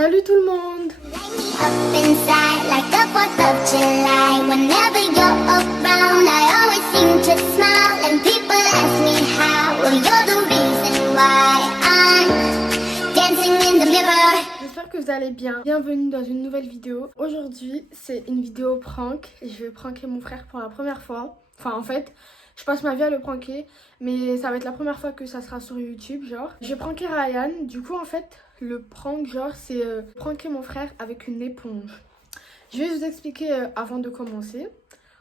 Salut tout le monde! J'espère que vous allez bien. Bienvenue dans une nouvelle vidéo. Aujourd'hui, c'est une vidéo prank. Je vais pranker mon frère pour la première fois. Enfin, en fait, je passe ma vie à le pranker, mais ça va être la première fois que ça sera sur YouTube, genre. Je vais pranker Ryan. Du coup, en fait, le prank, genre, c'est pranker mon frère avec une éponge. Je vais vous expliquer avant de commencer.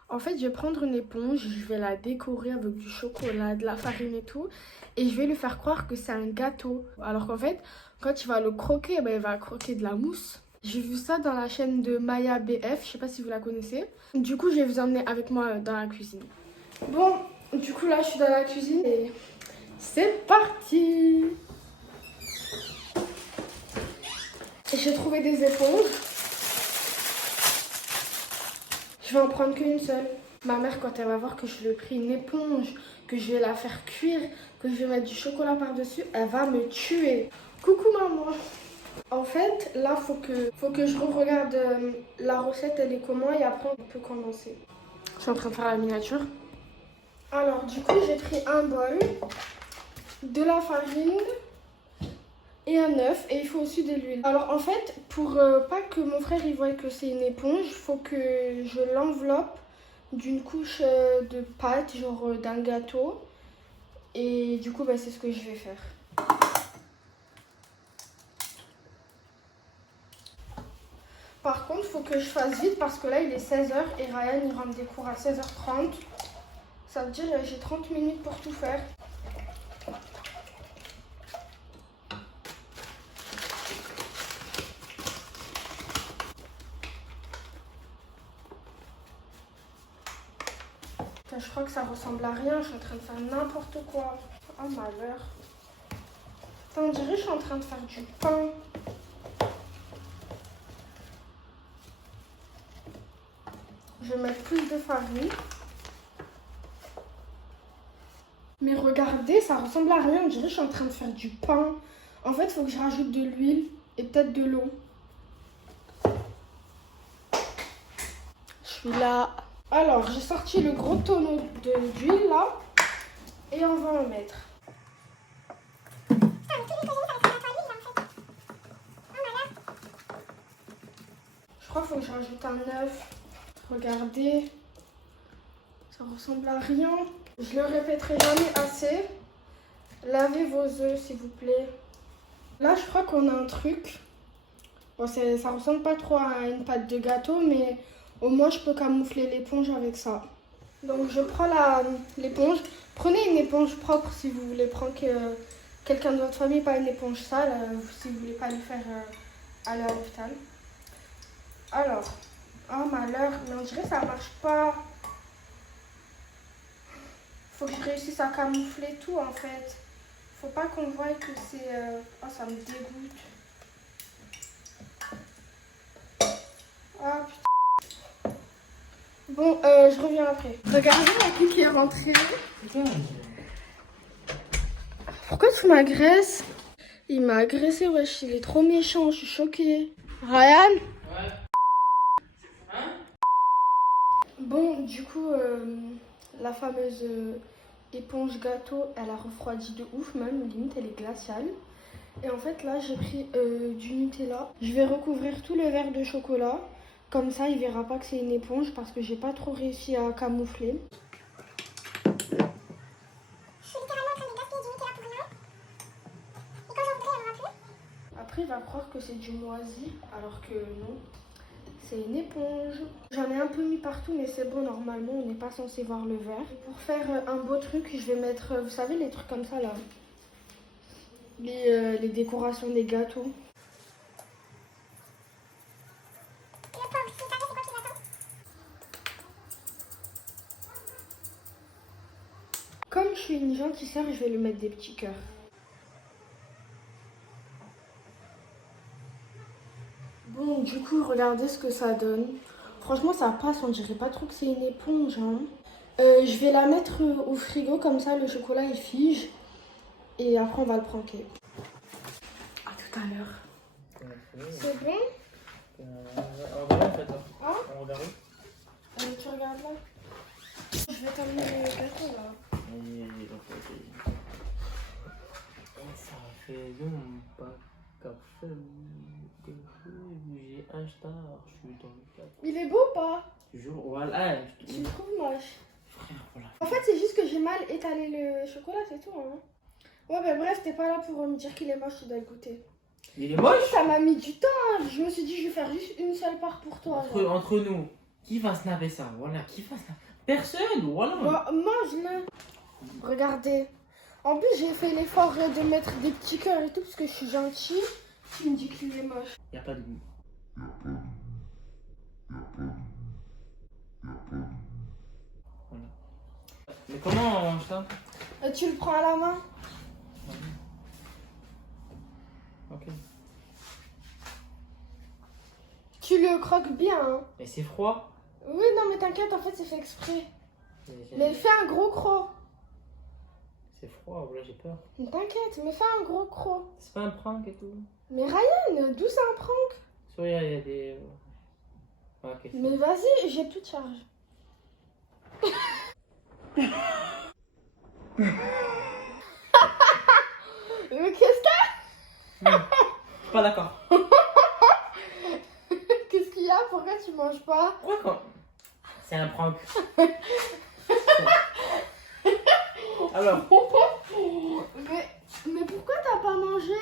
En fait, je vais prendre une éponge, je vais la décorer avec du chocolat, de la farine et tout. Et je vais lui faire croire que c'est un gâteau. Alors qu'en fait, quand il va le croquer, ben, il va croquer de la mousse. J'ai vu ça dans la chaîne de Maya BF, je sais pas si vous la connaissez. Du coup, je vais vous emmener avec moi dans la cuisine. Bon, du coup là, je suis dans la cuisine et c'est parti! J'ai trouvé des éponges. Je vais en prendre qu'une seule. Ma mère, quand elle va voir que je lui ai pris une éponge, que je vais la faire cuire, que je vais mettre du chocolat par-dessus, elle va me tuer. Coucou maman. En fait, là, faut que je regarde la recette, elle est comment, et après on peut commencer. Je suis en train de faire la miniature. Alors, du coup, j'ai pris un bol, de la farine et un œuf, et il faut aussi de l'huile. Alors, en fait, pour pas que mon frère il voie que c'est une éponge, il faut que je l'enveloppe d'une couche de pâte, genre d'un gâteau. Et du coup, bah, c'est ce que je vais faire. Par contre, il faut que je fasse vite parce que là, il est 16h et Ryan, il rentre des cours à 16h30. Ça veut dire que j'ai 30 minutes pour tout faire. Je crois que ça ressemble à rien, je suis en train de faire n'importe quoi. Oh malheur. Attends, on dirait que je suis en train de faire du pain. Je vais mettre plus de farine. Mais regardez, ça ressemble à rien, on dirait que je suis en train de faire du pain. En fait, il faut que je rajoute de l'huile et peut-être de l'eau. Je suis là. Alors, j'ai sorti le gros tonneau d'huile là. Et on va en mettre. Je crois qu'il faut que je rajoute un œuf. Regardez. Ça ressemble à rien. Je le répéterai jamais assez. Lavez vos œufs, s'il vous plaît. Là, je crois qu'on a un truc. Bon, ça ressemble pas trop à une pâte de gâteau, mais au moins, je peux camoufler l'éponge avec ça. Donc, je prends l'éponge. Prenez une éponge propre si vous voulez prendre quelqu'un de votre famille, pas une éponge sale, si vous voulez pas le faire aller à l'hôpital. Alors, oh malheur, mais on dirait que ça marche pas. Faut que je réussisse à camoufler tout en fait. Faut pas qu'on voie que c'est... Oh, ça me dégoûte. Ah putain. Bon, je reviens après. Regardez la fille qui est rentrée. Pourquoi tu m'agresses? Il m'a agressé, wesh, il est trop méchant, je suis choquée. Ryan? Ouais. Hein? Bon, du coup, la fameuse éponge gâteau, elle a refroidi de ouf même, limite elle est glaciale. Et en fait là, j'ai pris du Nutella. Je vais recouvrir tout le verre de chocolat. Comme ça, il verra pas que c'est une éponge parce que j'ai pas trop réussi à camoufler. Après, il va croire que c'est du moisi, alors que non, c'est une éponge. J'en ai un peu mis partout, mais c'est bon, normalement, on n'est pas censé voir le verre. Pour faire un beau truc, je vais mettre, vous savez, les trucs comme ça, là. Les décorations des gâteaux. Comme je suis une gentille sœur, je vais lui mettre des petits cœurs. Bon, du coup, regardez ce que ça donne. Franchement, ça passe, on dirait pas trop que c'est une éponge. Hein. Je vais la mettre au frigo, comme ça le chocolat il fige. Et après, on va le pranker. À tout à l'heure. C'est bon? On regarde en fait là. Hein? On regarde. Tu regardes là? Je vais t'emmener le gâteau là. Ça fait longtemps qu'à faire que j'ai un star, je suis dans le cadre. Il est beau ou pas? Toujours, voilà. Tu le trouves moche? Voilà. En fait, c'est juste que j'ai mal étalé le chocolat, c'est tout. Hein. Ouais, bah bref, t'es pas là pour me dire qu'il est moche, tu dois le goûter. Il est moche? Ça m'a mis du temps. Hein. Je me suis dit, je vais faire juste une seule part pour toi. Entre nous, qui va snapper ça? Voilà, qui va snapper? Personne, voilà. Bon, mange-le. Regardez. En plus, j'ai fait l'effort de mettre des petits cœurs et tout parce que je suis gentille. Tu me dis qu'il est moche. Y a pas de goût. Voilà. Mais comment on mange ça? Tu le prends à la main? Ok. Tu le croques bien. Hein. Et c'est froid? Oui, non, mais t'inquiète, en fait, c'est fait exprès. Mais fais un gros croc. C'est froid, voilà, j'ai peur. T'inquiète, mais fais un gros croc. C'est pas un prank et tout? Mais Ryan, d'où c'est un prank? Soit il y a des... Ok. Mais vas-y, j'ai plus de charge. Mais qu'est-ce que Je suis pas d'accord. Qu'est-ce qu'il y a? Pourquoi tu manges pas? Pourquoi quand... C'est un prank. Alors. Mais pourquoi t'as pas mangé?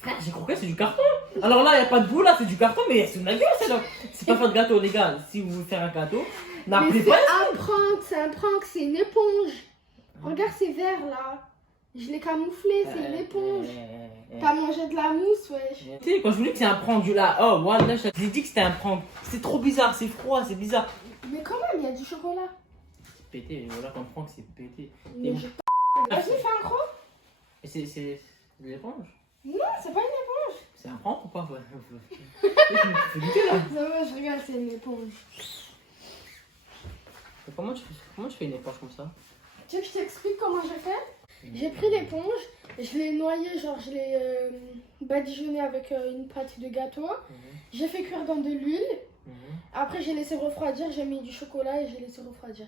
Frère, j'ai compris, c'est du carton. Alors là, il n'y a pas de goût, là, c'est du carton, mais c'est une gueule, c'est là. C'est pas faire de gâteau, les gars. Si vous voulez faire un gâteau, n'appelez Mais pas. c'est un prank, c'est une éponge. Regarde ces verres là. Je l'ai camouflé, c'est une éponge. T'as mangé de la mousse, wesh. Tu sais, quand je vous dis que c'est un prank, je là, oh, voilà, j'ai dit que c'était un prank. C'est trop bizarre, c'est froid, c'est bizarre. Mais quand même, il y a du chocolat. C'est pété, voilà, comme prank, c'est pété. Mais j'ai pas... Vas-y, fais un croc. C'est de l'éponge? Non, c'est pas une éponge. C'est un prank ou pas? Ouais. C'est goûter là. Ça va, je regarde, c'est une éponge. Mais comment tu fais une éponge comme ça? Tu veux que je t'explique comment j'ai fait? J'ai pris l'éponge, je l'ai noyée, genre je l'ai badigeonnée avec une pâte de gâteau. J'ai fait cuire dans de l'huile. Après j'ai laissé refroidir, j'ai mis du chocolat et j'ai laissé refroidir.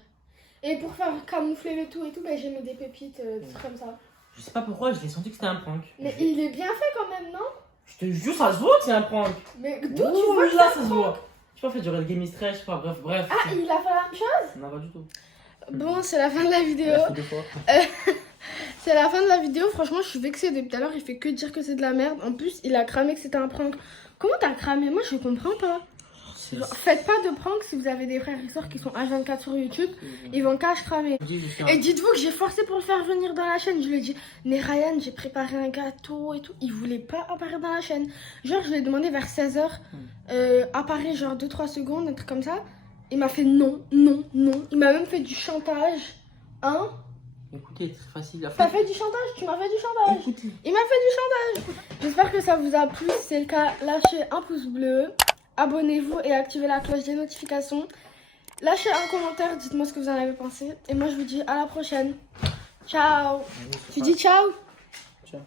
Et pour faire camoufler le tout et tout, bah, j'ai mis des pépites, des trucs comme ça. Je sais pas pourquoi, j'ai senti que c'était un prank. Mais il est bien fait quand même, non? Je te jure, ça se voit que c'est un prank. Mais d'où tu vois que là, c'est ça un se prank? voit. Je sais pas, fait durer le game stress, je sais pas, bref. Ah, il a fait la même chose? Non, pas du tout. Bon, c'est la fin de la vidéo. C'est la fin de la vidéo. Franchement, je suis vexée depuis tout à l'heure. Il fait que dire que c'est de la merde. En plus, il a cramé que c'était un prank. Comment t'as cramé? Moi, je comprends pas. Genre, faites pas de prank si vous avez des frères et sœurs qui sont H24 sur YouTube. Ils vont cash cramer. Et dites-vous que j'ai forcé pour le faire venir dans la chaîne. Je lui ai dit, mais Ryan, j'ai préparé un gâteau et tout. Il voulait pas apparaître dans la chaîne. Genre, je lui ai demandé vers 16h, apparaît genre 2-3 secondes, un truc comme ça. Il m'a fait non, non, non. Il m'a même fait du chantage. Hein? Écoutez, c'est facile. T'as fait du chantage? Tu m'as fait du chantage. Écoutez. Il m'a fait du chantage. J'espère que ça vous a plu. Si c'est le cas, lâchez un pouce bleu. Abonnez-vous et activez la cloche des notifications. Lâchez un commentaire, dites-moi ce que vous en avez pensé. Et moi, je vous dis à la prochaine. Ciao. Tu dis ciao? Ciao.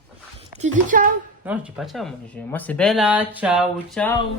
Tu dis ciao? Non, je dis pas ciao. Moi c'est Bella. Ciao, ciao.